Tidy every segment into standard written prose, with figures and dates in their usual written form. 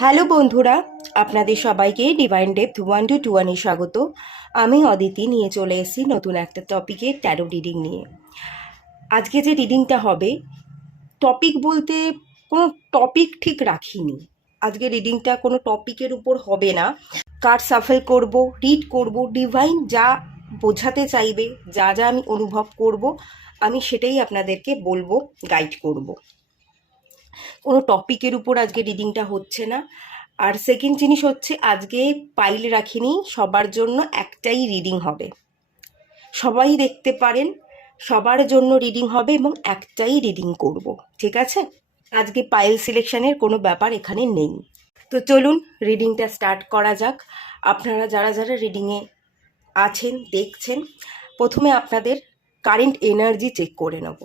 Hello বন্ধুরা, আপনাদের সবাইকে ডিভাইন ডেপথ 1221-এ স্বাগত। আমি অদিতি নিয়ে চলে এসেছি নতুন একটা টপিকে, ট্যারো রিডিং নিয়ে। আজকে যে রিডিংটা হবে, টপিক বলতে কোনো টপিক ঠিক রাখিনি। আজকে রিডিংটা কোনো টপিকের উপর হবে না। কার্ড সাফল করব, রিড করব, ডিভাইন যা বোঝাতে চাইবে, যা যা আমি অনুভব করব, আমি সেটাই আপনাদেরকে বলবো, গাইড করব। কোনো টপিকের উপর আজকে রিডিংটা হচ্ছে না। আর সেকেন্ড জিনিস হচ্ছে, আজকে পাইল রাখিনি, সবার জন্য একটাই রিডিং হবে। সবাই দেখতে পারেন, সবার জন্য রিডিং হবে এবং একটাই রিডিং করব, ঠিক আছে? আজকে পাইল সিলেকশনের কোনো ব্যাপার এখানে নেই। তো চলুন রিডিংটা স্টার্ট করা যাক। আপনারা যারা যারা রিডিংয়ে আছেন, দেখছেন, প্রথমে আপনাদের কারেন্ট এনার্জি চেক করে নেব।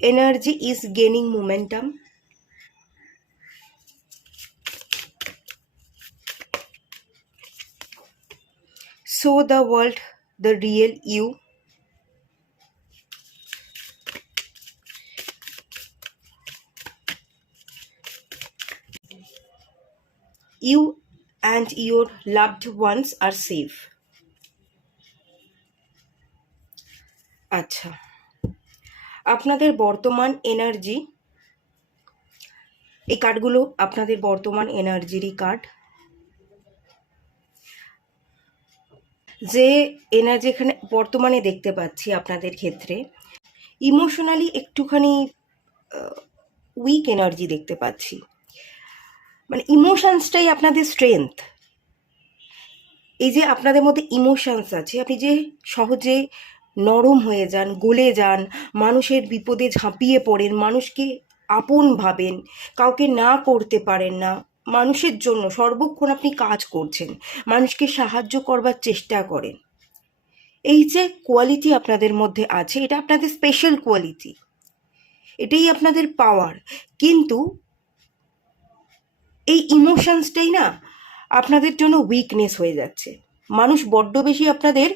Energy is gaining momentum. Show the world the real you. You and your loved ones are safe. আচ্ছা, আপনাদের বর্তমান এনার্জি, এই কার্ডগুলো আপনাদের বর্তমান এনার্জিরই কার্ড। যে এনার্জি এখানে বর্তমানে দেখতে পাচ্ছি আপনাদের ক্ষেত্রে, ইমোশনালি একটুখানি উইক এনার্জি দেখতে পাচ্ছি। মানে ইমোশনসটাই আপনাদের স্ট্রেংথ। এই যে আপনাদের মধ্যে ইমোশনস আছে, আপনি যে সহজে নরম হয়ে যান, গলে যান, মানুষের বিপদে ঝাঁপিয়ে পড়েন, মানুষকে আপন ভাবেন, কাউকে না করতে পারেন না, মানুষের জন্য সর্বক্ষণ আপনি কাজ করছেন, মানুষকে সাহায্য করবার চেষ্টা করেন। এই যে কোয়ালিটি আপনাদের মধ্যে আছে, এটা আপনাদের স্পেশাল কোয়ালিটি, এটাই আপনাদের পাওয়ার। কিন্তু এই ইমোশনসটাই না আপনাদের জন্য উইকনেস হয়ে যাচ্ছে। মানুষ বড্ড বেশি আপনাদের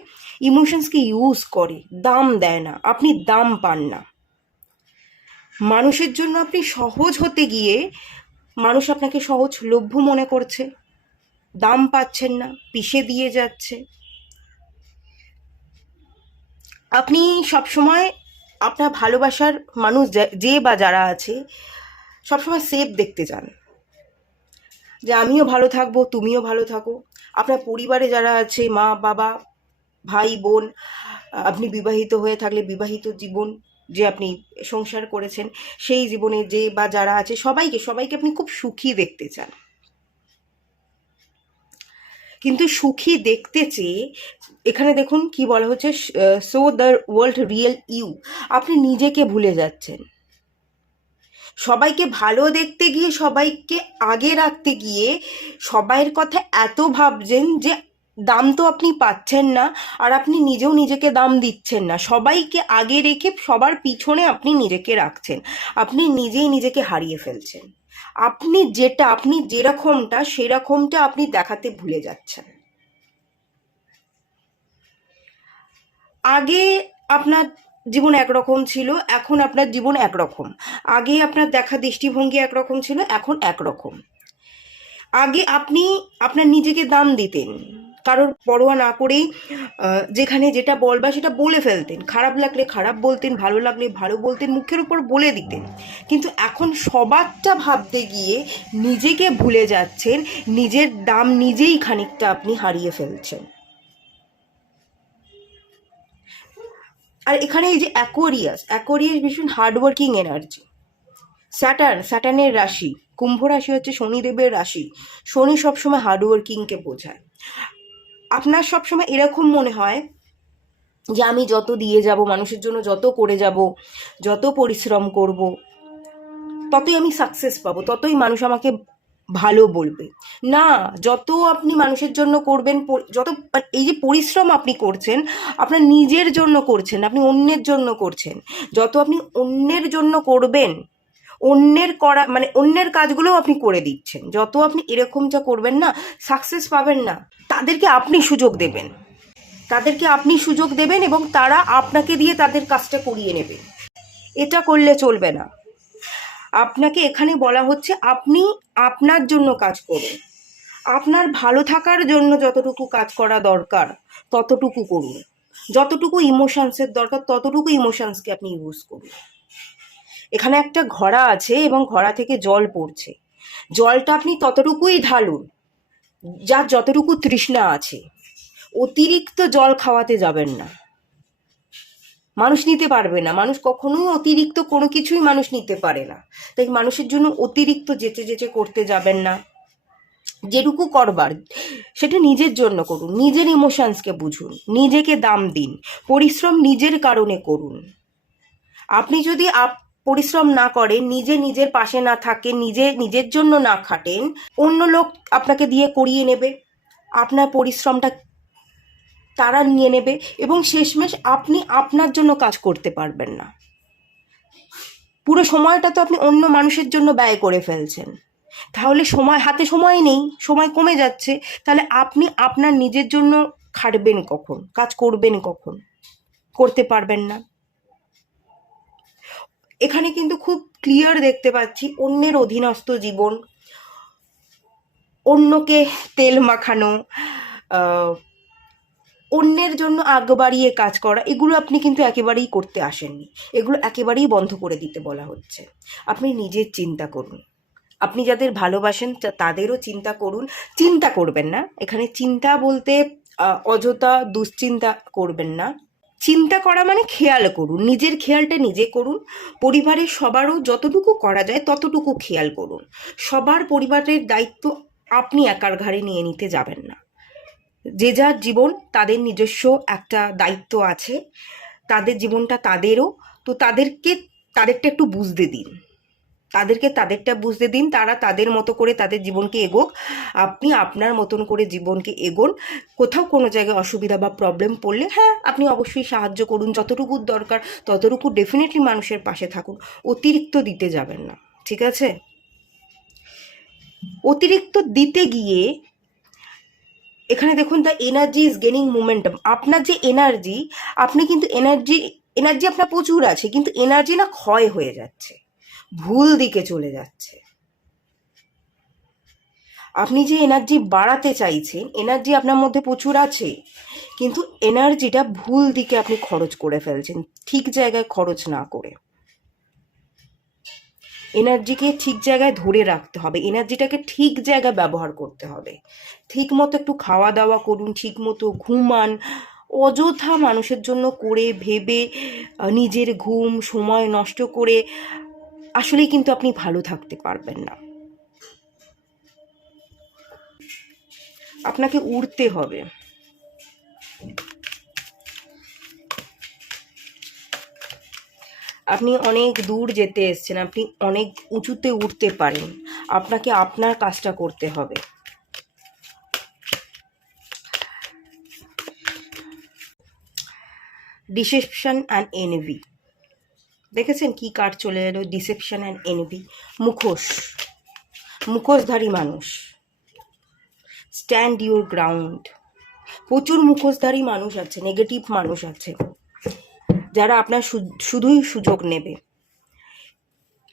ইমোশনসকে ইউজ করে, দাম দেয় না, আপনি দাম পান না। মানুষের জন্য আপনি সহজ হতে গিয়ে মানুষ আপনাকে সহজলভ্য মনে করছে, দাম পাচ্ছেন না, পিষে দিয়ে যাচ্ছে। আপনি সবসময় আপনার ভালোবাসার মানুষ যে বা যারা আছে সবসময় সেফ দেখতে চান, যে আমিও ভালো থাকবো, তুমিও ভালো থাকো। আপনার পরিবারে যারা আছে, মা বাবা, ভাই বোন, আপনি বিবাহিত হয়ে থাকলে বিবাহিত জীবন, যে আপনি সংসার করেছেন সেই জীবনে যে বা যারা আছে সবাইকে আপনি খুব সুখী দেখতে চান। কিন্তু সুখী দেখতে চেয়ে এখানে দেখুন কি বলা হচ্ছে, so the world real you. আপনি নিজেকে ভুলে যাচ্ছেন। সবাইকে ভালো দেখতে গিয়ে, সবাইকে আগে রাখতে গিয়ে সবাইয়ের কথা এত ভাবছেন যে দাম তো আপনি পাচ্ছেন না, আর আপনি নিজেও নিজেকে দাম দিচ্ছেন না। সবাইকে আগে রেখে সবার পিছনে আপনি নিজেকে রাখছেন, আপনি নিজেই নিজেকে হারিয়ে ফেলছেন। আপনি যেরকমটা সেরকমটা আপনি দেখাতে ভুলে যাচ্ছেন। আগে আপনার জীবন একরকম ছিল, এখন আপনার জীবন একরকম। আগে আপনার দেখা দৃষ্টিভঙ্গি একরকম ছিল, এখন একরকম। আগে আপনি আপনার নিজেকে দাম দিতেন, কারোর পরোয়া না করেই যেখানে যেটা বলবা সেটা বলে ফেলতেন। খারাপ লাগলে খারাপ বলতেন, ভালো লাগলে ভালো বলতেন, মুখের উপর বলে দিতেন। কিন্তু এখন সবারটা ভাবতে গিয়ে নিজেকে ভুলে যাচ্ছেন, নিজের দাম নিজেই খানিকটা আপনি হারিয়ে ফেলছেন। আর এখানে এই যে অ্যাকোয়ারিয়াস ভীষণ হার্ডওয়ার্কিং এনার্জি। স্যাটার্নের রাশি, কুম্ভ রাশি হচ্ছে শনিদেবের রাশি। শনি সবসময় হার্ডওয়ার্কিংকে বোঝায়। আপনার সবসময় এরকম মনে হয় যে আমি যত দিয়ে যাব, মানুষের জন্য যত করে যাব, যত পরিশ্রম করব, ততই আমি সাকসেস পাবো, ততই মানুষ আমাকে ভালো বলবে। না, যত আপনি মানুষের জন্য করবেন, যত এই যে পরিশ্রম আপনি করছেন, আপনার নিজের জন্য করছেন, আপনি অন্যের জন্য করছেন। যত আপনি অন্যের জন্য করবেন, অন্যের করা মানে অন্যের কাজগুলোও আপনি করে দিচ্ছেন। যত আপনি এরকমটা করবেন না, সাকসেস পাবেন না। তাদেরকে আপনি সুযোগ দেবেন, তাদেরকে আপনি সুযোগ দেবেন এবং তারা আপনাকে দিয়ে তাদের কাজটা করিয়ে নেবে। এটা করলে চলবে না। আপনাকে এখানে বলা হচ্ছে আপনি আপনার জন্য কাজ করুন, আপনার ভালো থাকার জন্য যতটুকু কাজ করা দরকার ততটুকু করুন, যতটুকু ইমোশনসের দরকার ততটুকু ইমোশনসকে আপনি ইউজ করুন। এখানে একটা ঘড়া আছে এবং ঘড়া থেকে জল পড়ছে, জলটা আপনি ততটুকুই ঢালুন যার যতটুকু তৃষ্ণা আছে। অতিরিক্ত জল খাওয়াতে যাবেন না, মানুষ নিতে পারবে না। মানুষ কখনোই অতিরিক্ত কোনো কিছুই মানুষ নিতে পারে না। তাই মানুষের জন্য অতিরিক্ত যেচে যেচে করতে যাবেন না। যেটুকু করবার সেটা নিজের জন্য করুন, নিজের ইমোশনসকে বুঝুন, নিজেকে দাম দিন, পরিশ্রম নিজের কারণে করুন। আপনি যদি পরিশ্রম না করেন, নিজের পাশে না থাকেন, নিজের জন্য না খাটেন, অন্য লোক আপনাকে দিয়ে করিয়ে নেবে, আপনার পরিশ্রমটা তারা নিয়ে নেবে এবং শেষমেশ আপনি আপনার জন্য কাজ করতে পারবেন না। পুরো সময়টা তো আপনি অন্য মানুষের জন্য ব্যয় করে ফেলছেন। তাহলে হাতে সময় নেই, সময় কমে যাচ্ছে। তাহলে আপনি আপনার নিজের জন্য খাটবেন কখন, কাজ করবেন কখন? করতে পারবেন না। এখানে কিন্তু খুব ক্লিয়ার দেখতে পাচ্ছি অন্যের অধীনস্থ জীবন, অন্যকে তেল মাখানো, অন্যের জন্য আগ বাড়িয়ে কাজ করা, এগুলো আপনি কিন্তু একেবারেই করতে আসেননি। এগুলো একেবারেই বন্ধ করে দিতে বলা হচ্ছে। আপনি নিজের চিন্তা করুন, আপনি যাদের ভালোবাসেন তাদেরও চিন্তা করুন। চিন্তা করবেন না, এখানে চিন্তা বলতে অযথা দুশ্চিন্তা করবেন না। চিন্তা করা মানে খেয়াল করুন, নিজের খেয়ালটা নিজে করুন। পরিবারের সবারও যতটুকু করা যায় ততটুকু খেয়াল করুন। সবার পরিবারের দায়িত্ব আপনি একার ঘাড়ে নিয়ে নিতে যাবেন না। যে যার জীবন, তাদের নিজস্ব একটা দায়িত্ব আছে, তাদের জীবনটা তাদেরও। তো তাদেরটা একটু বুঝতে দিন, তাদেরটা বুঝতে দিন। তারা তাদের মতো করে তাদের জীবনকে এগোক, আপনি আপনার মতন করে জীবনকে এগোন। কোথাও কোনো জায়গায় অসুবিধা বা প্রবলেম পড়লে হ্যাঁ আপনি অবশ্যই সাহায্য করুন, যতটুকু দরকার ততটুকু ডেফিনেটলি মানুষের পাশে থাকুন। অতিরিক্ত দিতে যাবেন না, ঠিক আছে? অতিরিক্ত দিতে গিয়ে এখানে দেখুন, the energy is gaining momentum. আপনার যে এনার্জি, আপনি কিন্তু এনার্জি আপনার প্রচুর আছে, কিন্তু এনার্জি না ক্ষয় হয়ে যাচ্ছে, ভুল দিকে চলে যাচ্ছে। আপনি যে এনার্জি বাড়াতে চাইছেন, এনার্জি আপনার মধ্যে প্রচুর আছে, কিন্তু এনার্জিটা ভুল দিকে আপনি খরচ করে ফেলছেন, ঠিক জায়গায় খরচ না করে। এনার্জিকে ঠিক জায়গায় ধরে রাখতে হবে, এনার্জিটাকে ঠিক জায়গায় ব্যবহার করতে হবে। ঠিক মতো একটু খাওয়া দাওয়া করুন, ঠিক মতো ঘুমান। অযথা মানুষের জন্য করে ভেবে নিজের ঘুম সময় নষ্ট করে আসলেই কিন্তু আপনি ভালো থাকতে পারবেন না। আপনাকে উড়তে হবে। আপনি অনেক দূর যেতে এসছেন, আপনি অনেক উঁচুতে উঠতে পারেন, আপনাকে আপনার কাজটা করতে হবে। ডিসেপশন অ্যান্ড এনভি, দেখেছেন কি কার্ড চলে এলো? ডিসেপশন অ্যান্ড এনভি, মুখোশধারী মানুষ। Stand your ground. প্রচুর মুখোশধারী মানুষ আছে, নেগেটিভ মানুষ আছে, যারা আপনার শুধুই সুযোগ নেবে।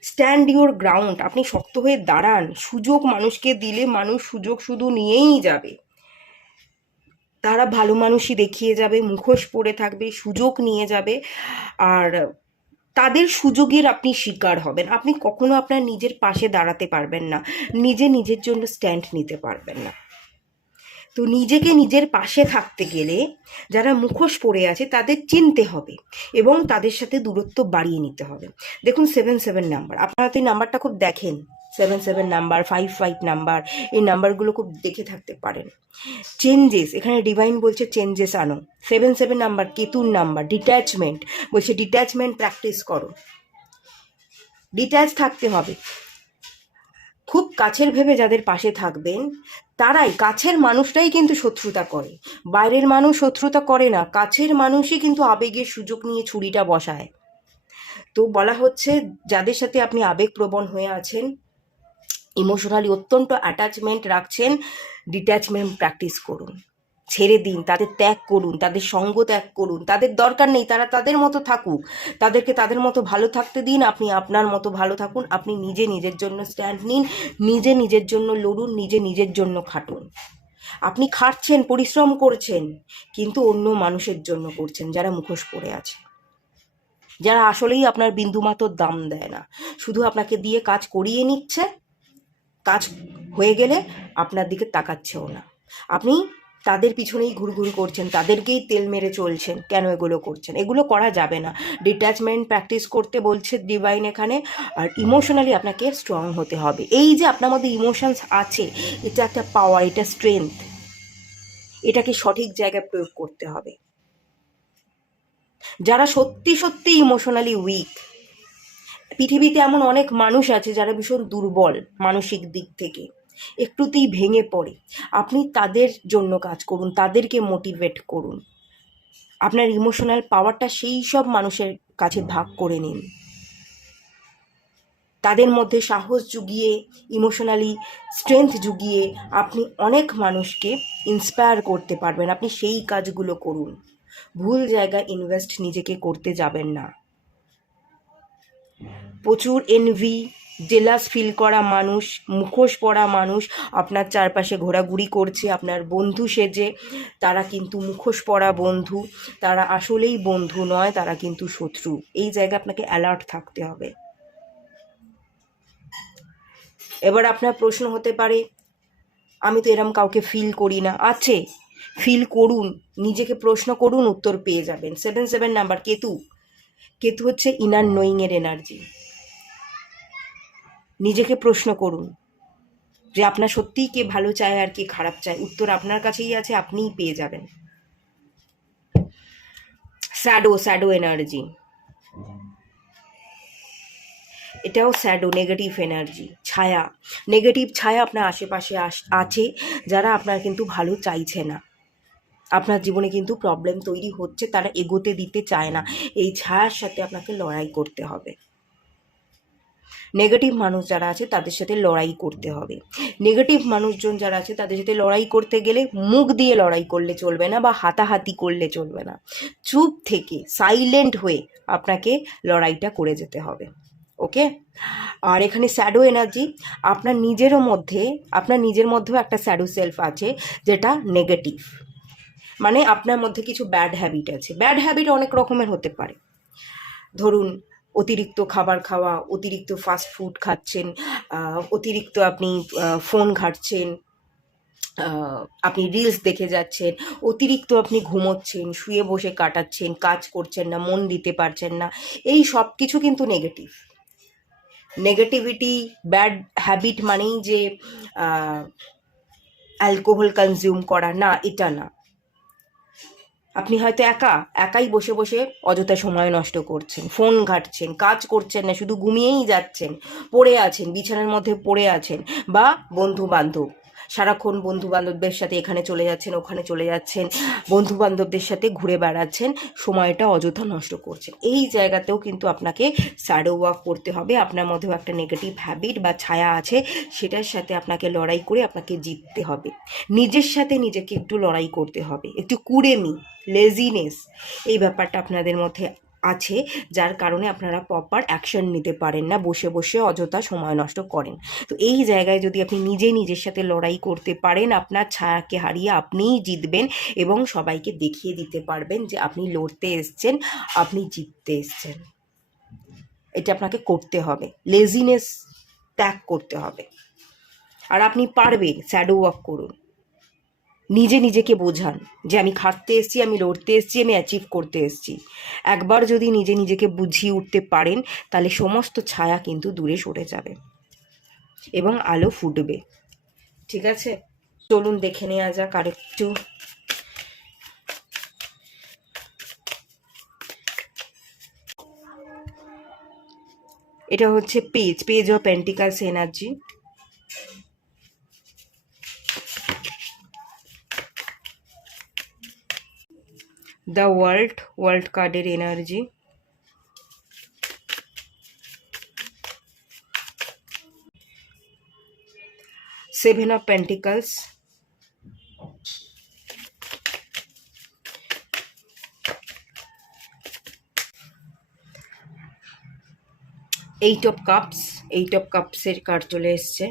স্ট্যান্ড ইউর গ্রাউন্ড, আপনি শক্ত হয়ে দাঁড়ান। সুযোগ মানুষকে দিলে মানুষ সুযোগ শুধু নিয়েই যাবে। তারা ভালো মানুষই দেখিয়ে যাবে, মুখোশ পরে থাকবে, সুযোগ নিয়ে যাবে, আর তাদের সুযোগের আপনি শিকার হবেন। আপনি কখনো আপনার নিজের পাশে দাঁড়াতে পারবেন না, নিজের জন্য স্ট্যান্ড নিতে পারবেন না। তো নিজেকে নিজের পাশে থাকতে গেলে যারা মুখোশ পরে আছে তাদের চিনতে হবে এবং তাদের সাথে দূরত্ব বাড়িয়ে নিতে হবে। দেখুন 77 নাম্বার, আপনারা তো এই নাম্বারটা খুব দেখেন, 77 নাম্বার, 55 নাম্বার, এই নাম্বারগুলো খুব দেখে থাকতে পারেন। চেঞ্জেস, এখানে ডিভাইন বলছে চেঞ্জেস আনো। 77 নাম্বার কেতুর নাম্বার, ডিট্যাচমেন্ট বলছে, ডিট্যাচমেন্ট প্র্যাকটিস করো, ডিট্যাচ থাকতে হবে। খুব কাছের ভেবে যাদের পাশে থাকবেন, তারাই, কাছের মানুষটাই কিন্তু শত্রুতা করে, বাইরের মানুষ শত্রুতা করে না। কাছের মানুষই কিন্তু আবেগের সুযোগ নিয়ে ছুরিটা বসায়। তো বলা হচ্ছে যাদের সাথে আপনি আবেগপ্রবণ হয়ে আছেন, ইমোশনালি অত্যন্ত অ্যাটাচমেন্ট রাখছেন, ডিট্যাচমেন্ট প্র্যাকটিস করুন, ছেড়ে দিন, তাদের ত্যাগ করুন, তাদের সঙ্গ ত্যাগ করুন, তাদের দরকার নেই, তারা তাদের মতো থাকুক, তাদেরকে তাদের মতো ভালো থাকতে দিন, আপনি আপনার মতো ভালো থাকুন, আপনি নিজে নিজের জন্য স্ট্যান্ড নিন, নিজে নিজের জন্য লড়ুন, নিজে নিজের জন্য খাটুন। আপনি খাটছেন, পরিশ্রম করছেন, কিন্তু অন্য মানুষের জন্য করছেন যারা মুখোশ পরে আছে, যারা আসলেই আপনার বিন্দুমাত্র দাম দেয় না, শুধু আপনাকে দিয়ে কাজ করিয়ে নিচ্ছে, কাজ হয়ে গেলে আপনার দিকে তাকাচ্ছেও না। আপনি তাদের পিছনেই ঘুরঘুর করছেন, তাদেরকেই তেল মেরে চলছেন। কেন এগুলো করছেন? এগুলো করা যাবে না। ডিট্যাচমেন্ট প্র্যাকটিস করতে বলছে ডিভাইন এখানে। আর ইমোশনালি আপনাকে স্ট্রং হতে হবে। এই যে আপনার মধ্যে ইমোশনস আছে, এটা একটা পাওয়ার, এটা স্ট্রেংথ, এটাকে সঠিক জায়গায় প্রয়োগ করতে হবে। যারা সত্যি সত্যি ইমোশনালি উইক, পৃথিবীতে এমন অনেক মানুষ আছে যারা ভীষণ দুর্বল মানসিক দিক থেকে, একটুতেই ভেঙে পড়ে, আপনি তাদের জন্য কাজ করুন, তাদেরকে মোটিভেট করুন, আপনার ইমোশনাল পাওয়ারটা সেই সব মানুষের কাছে ভাগ করে নিন, তাদের মধ্যে সাহস জুগিয়ে, ইমোশনালি স্ট্রেংথ জুগিয়ে আপনি অনেক মানুষকে ইন্সপায়ার করতে পারবেন। আপনি সেই কাজগুলো করুন, ভুল জায়গায় ইনভেস্ট নিজেকে করতে যাবেন না। প্রচুর এনভি, জেলাস ফিল করা মানুষ, মুখোশ পরা মানুষ আপনার চারপাশে ঘোরাঘুরি করছে আপনার বন্ধু সেজে। তারা কিন্তু মুখোশ পরা বন্ধু, তারা আসলেই বন্ধু নয়, তারা কিন্তু শত্রু। এই জায়গায় আপনাকে অ্যালার্ট থাকতে হবে। এবার আপনার প্রশ্ন হতে পারে, আমি তো এরম কাউকে ফিল করি না। আছে, ফিল করুন, নিজেকে প্রশ্ন করুন, উত্তর পেয়ে যাবেন। 7 নাম্বার কেতু। কেতু হচ্ছে ইনার নোয়িংয়ের এনার্জি। নিজেকে প্রশ্ন করুন যে আপনার সত্যিই কে ভালো চায় আর কে খারাপ চায়, উত্তর আপনার কাছেই আছে, আপনিই পেয়ে যাবেন। স্যাডো এনার্জি, এটাও স্যাডো, নেগেটিভ এনার্জি, ছায়া, নেগেটিভ ছায়া আপনার আশেপাশে আছে, যারা আপনার কিন্তু ভালো চাইছে না, আপনার জীবনে কিন্তু প্রবলেম তৈরি হচ্ছে, তারা এগোতে দিতে চায় না। এই ছায়ার সাথে আপনাকে লড়াই করতে হবে। নেগেটিভ মানুষ যারা আছে তাদের সাথে লড়াই করতে হবে। নেগেটিভ মানুষজন যারা আছে তাদের সাথে লড়াই করতে গেলে মুখ দিয়ে লড়াই করলে চলবে না, বা হাতাহাতি করলে চলবে না। চুপ থেকে সাইলেন্ট হয়ে আপনাকে লড়াইটা করে যেতে হবে। ওকে? আর এখানে স্যাডো এনার্জি, আপনার নিজের মধ্যেও একটা স্যাডো সেলফ আছে যেটা নেগেটিভ। মানে আপনার মধ্যে কিছু ব্যাড হ্যাবিট আছে। ব্যাড হ্যাবিট অনেক রকমের হতে পারে। ধরুন, অতিরিক্ত খাবার খাওয়া, অতিরিক্ত ফাস্ট ফুড খাচ্ছেন, অতিরিক্ত আপনি ফোন ঘাঁটছেন, আপনি রিলস দেখে যাচ্ছেন, অতিরিক্ত আপনি ঘুমোচ্ছেন, শুয়ে বসে কাটাচ্ছেন, কাজ করছেন না, মন দিতে পারছেন না। এই সব কিছু কিন্তু নেগেটিভ। নেগেটিভিটি, ব্যাড হ্যাবিট মানেই যে অ্যালকোহল কনজিউম করা না, এটা না। আপনি হয়তো একাই বসে বসে অযথা সময় নষ্ট করছেন, ফোন ঘাঁটছেন, কাজ করছেন না, শুধু ঘুমিয়েই যাচ্ছেন, পড়ে আছেন, বিছানার মধ্যে পড়ে আছেন, বা বন্ধু বান্ধব, সারাক্ষণ বন্ধু বান্ধবদের সাথে এখানে চলে যাচ্ছেন, ওখানে চলে যাচ্ছেন, বন্ধু বান্ধবদের সাথে ঘুরে বেড়াচ্ছেন, সময়টা অযথা নষ্ট করছেন। এই জায়গাতেও কিন্তু আপনাকে শ্যাডো ওয়ার্ক করতে হবে। আপনার মধ্যেও একটা নেগেটিভ হ্যাবিট বা ছায়া আছে, সেটার সাথে আপনাকে লড়াই করে আপনাকে জিততে হবে। নিজের সাথে নিজেকে একটু লড়াই করতে হবে। একটু কুড়েমি, লেজিনেস, এই ব্যাপারটা আপনাদের মধ্যে আছে, যার কারণে আপনারা প্রপার অ্যাকশন নিতে পারেন না, বসে বসে অযথা সময় নষ্ট করেন। তো এই জায়গায় যদি আপনি নিজের সাথে লড়াই করতে পারেন, আপনার ছায়াকে হারিয়ে আপনিই জিতবেন, এবং সবাইকে দেখিয়ে দিতে পারবেন যে আপনি লড়তে এসছেন, আপনি জিততে এসছেন। এটা আপনাকে করতে হবে, লেজিনেস ত্যাগ করতে হবে। আর আপনি পারবেন, শ্যাডো ওয়ার্ক করুন, নিজেকে বোঝান যে আমি খাটতে এসেছি, আমি লড়তে এসেছি, আমি অ্যাচিভ করতে এসেছি। একবার যদি নিজেকে বুঝিয়ে উঠতে পারেন, তাহলে সমস্ত ছায়া কিন্তু দূরে সরে যাবে এবং আলো ফুটবে। ঠিক আছে, চলুন দেখে নেওয়া যাক আরেকটু। এটা হচ্ছে page of pentacles energy. The world কার্ডের energy. Seven of pentacles, eight of cups, eight of কাপসের কার্ড চলে এসছে,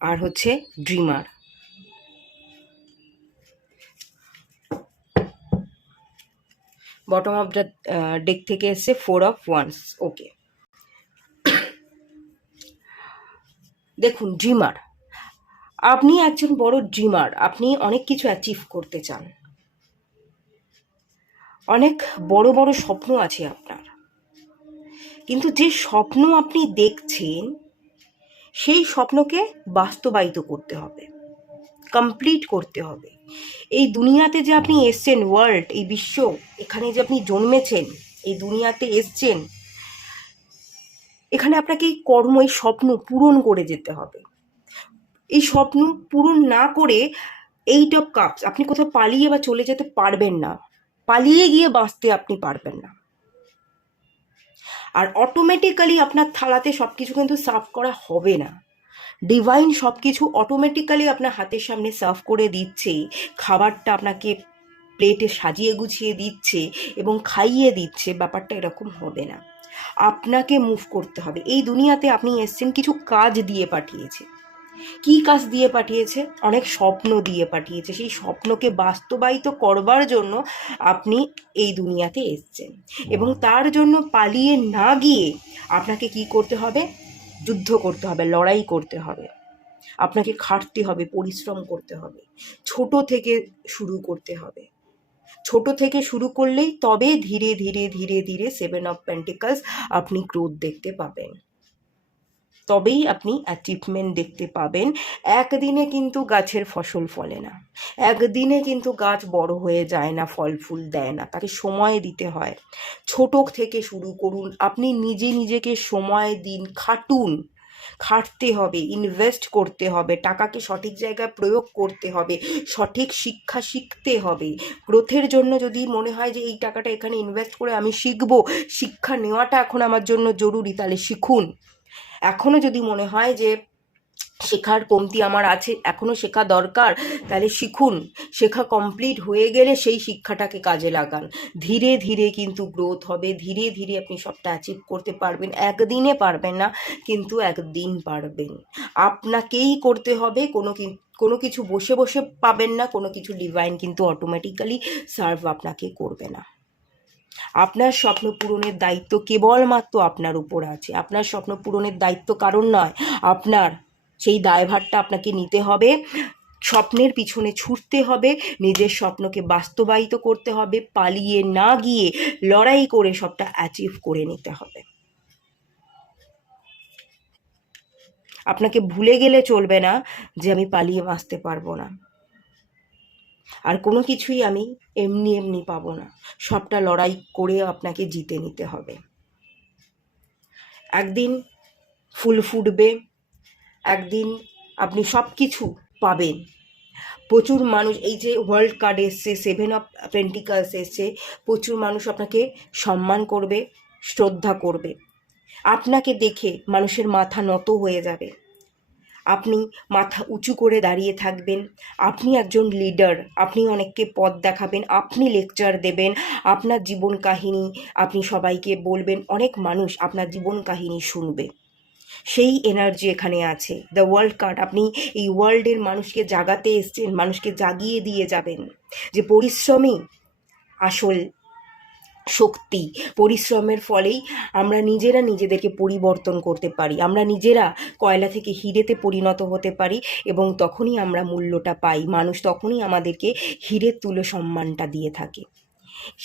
আর হচ্ছে dreamer. Bottom of the deck থেকে এসছে ফোর অফ ওয়ান্স। ওকে, দেখুন ড্রিমার, আপনি একজন বড় ড্রিমার, আপনি অনেক কিছু অ্যাচিভ করতে চান, অনেক বড় বড় স্বপ্ন আছে আপনার, কিন্তু যে স্বপ্ন আপনি দেখছেন সেই স্বপ্নকে বাস্তবায়িত করতে হবে, কমপ্লিট করতে হবে। এই দুনিয়াতে যে আপনি এসছেন, ওয়ার্ল্ড, এই বিশ্ব, এখানে যে আপনি জন্মেছেন, এই দুনিয়াতে এসছেন, এখানে আপনাকে এই কর্ম, এই স্বপ্ন পূরণ করে যেতে হবে। এই স্বপ্ন পূরণ না করে এইট অফ কাপস, আপনি কোথাও পালিয়ে বা চলে যেতে পারবেন না, পালিয়ে গিয়ে বাঁচতে আপনি পারবেন না। আর অটোমেটিক্যালি আপনার থালাতে সব কিছু কিন্তু সার্ভ করা হবে না, ডিভাইন সব কিছু অটোমেটিক্যালি আপনার হাতের সামনে সার্ভ করে দিচ্ছে, খাবারটা আপনাকে প্লেটে সাজিয়ে গুছিয়ে দিচ্ছে এবং খাইয়ে দিচ্ছে। ব্যাপারটা এরকম হবে না, আপনাকে মুভ করতে হবে। এই দুনিয়াতে আপনি এসছেন, কিছু কাজ দিয়ে পাঠিয়েছে। কি কাজ দিয়ে পাঠিয়েছে? অনেক স্বপ্ন দিয়ে পাঠিয়েছে। সেই স্বপ্নকে বাস্তবায়িত করবার জন্য আপনি এই দুনিয়াতে এসছেন, এবং তার জন্য পালিয়ে না গিয়ে আপনাকে কি করতে হবে? যুদ্ধ করতে হবে, লড়াই করতে হবে, আপনাকে খাটতে হবে, পরিশ্রম করতে হবে, ছোট থেকে শুরু করতে হবে। ছোট থেকে শুরু করলেই তবে ধীরে ধীরে ধীরে ধীরে সেভেন অফ পেন্টিকলস আপনি গ্রোথ দেখতে পাবেন, তবেই আপনি অ্যাচিভমেন্ট দেখতে পাবেন। একদিনে কিন্তু গাছের ফসল ফলে না, একদিনে কিন্তু গাছ বড় হয়ে যায় না, ফল ফুল দেয় না, তাকে সময় দিতে হয়। ছোট থেকে শুরু করুন, আপনি নিজে নিজেকে সময় দিন, খাটুন, খাটতে হবে, ইনভেস্ট করতে হবে, টাকাকে সঠিক জায়গায় প্রয়োগ করতে হবে, সঠিক শিক্ষা শিখতে হবে। গ্রোথের জন্য যদি মনে হয় যে এই টাকাটা এখানে ইনভেস্ট করে আমি শিখবো, শিক্ষা নেওয়াটা এখন আমার জন্য জরুরি, তাহলে শিখুন। এখনও যদি মনে হয় যে শেখার কমতি আমার আছে, এখনও শেখা দরকার, তাহলে শিখুন। শেখা কমপ্লিট হয়ে গেলে সেই শিক্ষাটাকে কাজে লাগান। ধীরে ধীরে কিন্তু গ্রোথ হবে, ধীরে ধীরে আপনি সবটা অ্যাচিভ করতে পারবেন। একদিনে পারবেন না, কিন্তু একদিন পারবেন। আপনাকেই করতে হবে, কোনো কিছু বসে বসে পাবেন না, কোনো কিছু ডিভাইন কিন্তু অটোমেটিক্যালি সার্ভ আপনাকে করবে না। আপনার স্বপ্ন পূরণের দায়িত্ব কেবলমাত্র আপনার উপর আছে, আপনার স্বপ্ন পূরণের দায়িত্ব কারণ নয়, আপনার। সেই দায়ভারটা আপনাকে নিতে হবে, স্বপ্নের পিছনে ছুটতে হবে, নিজের স্বপ্নকে বাস্তবায়িত করতে হবে, পালিয়ে না গিয়ে লড়াই করে সবটা অ্যাচিভ করে নিতে হবে। আপনাকে ভুলে গেলে চলবে না যে আমি পালিয়ে বাঁচতে পারবো না, আর কোনো কিছুই আমি এমনি এমনি পাবো না, সবটা লড়াই করে আপনাকে জিতে নিতে হবে। একদিন ফুল ফুটবে, একদিন আপনি সব কিছু পাবেন। প্রচুর মানুষ, এই যে ওয়ার্ল্ড কার্ড এসছে, সেভেন অফ পেন্টিকলস এসছে, প্রচুর মানুষ আপনাকে সম্মান করবে, শ্রদ্ধা করবে, আপনাকে দেখে মানুষের মাথা নত হয়ে যাবে, আপনি মাথা উঁচু করে দাঁড়িয়ে থাকবেন, আপনি একজন লিডার, আপনি অনেককে পথ দেখাবেন, আপনি লেকচার দেবেন, আপনার জীবন কাহিনী আপনি সবাইকে বলবেন, অনেক মানুষ আপনার জীবন কাহিনী শুনবে। সেই এনার্জি এখানে আছে। দ্য ওয়ার্ল্ড কার্ড, আপনি এই ওয়ার্ল্ডের মানুষকে জাগাতে এসছেন, মানুষকে জাগিয়ে দিয়ে যাবেন যে পরিশ্রমই আসল শক্তি, পরিশ্রমের ফলেই আমরা নিজেরা নিজেদেরকে পরিবর্তন করতে পারি, আমরা নিজেরা কয়লা থেকে হিরেতে পরিণত হতে পারি, এবং তখনই আমরা মূল্যটা পাই, মানুষ তখনই আমাদেরকে হিরের তুলো সম্মানটা দিয়ে থাকে।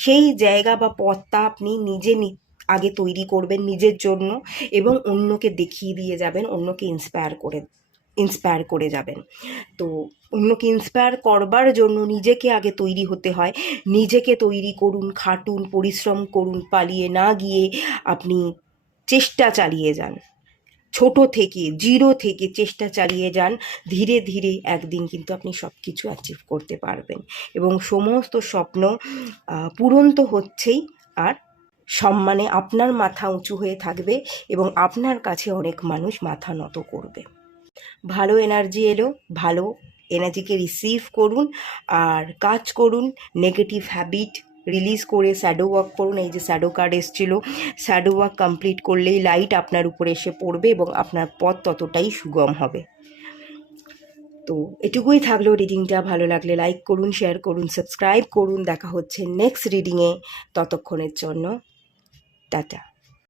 সেই জায়গা বা পথটা আপনি নিজে আগে তৈরি করবেন নিজের জন্য, এবং অন্যকে দেখিয়ে দিয়ে যাবেন, অন্যকে ইন্সপায়ার করে যাবেন। তো অন্যকে ইন্সপায়ার করবার জন্য নিজেকে আগে তৈরি হতে হয়, নিজেকে তৈরি করুন, খাটুন, পরিশ্রম করুন, পালিয়ে না গিয়ে আপনি চেষ্টা চালিয়ে যান, ছোট থেকে, জিরো থেকে চেষ্টা চালিয়ে যান। ধীরে ধীরে একদিন কিন্তু আপনি সব কিছু অ্যাচিভ করতে পারবেন, এবং সমস্ত স্বপ্ন পূরণ তো হচ্ছেই, আর সম্মানে আপনার মাথা উঁচু হয়ে থাকবে এবং আপনার কাছে অনেক মানুষ মাথা নত করবে। ভালো এনার্জি এলো, ভালো এনার্জিকে রিসিভ করুন আর কাজ করুন। নেগেটিভ হ্যাবিট রিলিজ করে শ্যাডো ওয়ার্ক করুন। এই যে শ্যাডো কার্ড এসেছিলো, শ্যাডো ওয়ার্ক কমপ্লিট করলেই লাইট আপনার উপরে এসে পড়বে এবং আপনার পথ ততটাই সুগম হবে। তো এটুকুই থাকলো রিডিংটা। ভালো লাগলে লাইক করুন, শেয়ার করুন, সাবস্ক্রাইব করুন। দেখা হচ্ছে নেক্সট রিডিংয়ে। ততক্ষণের জন্য টাটা।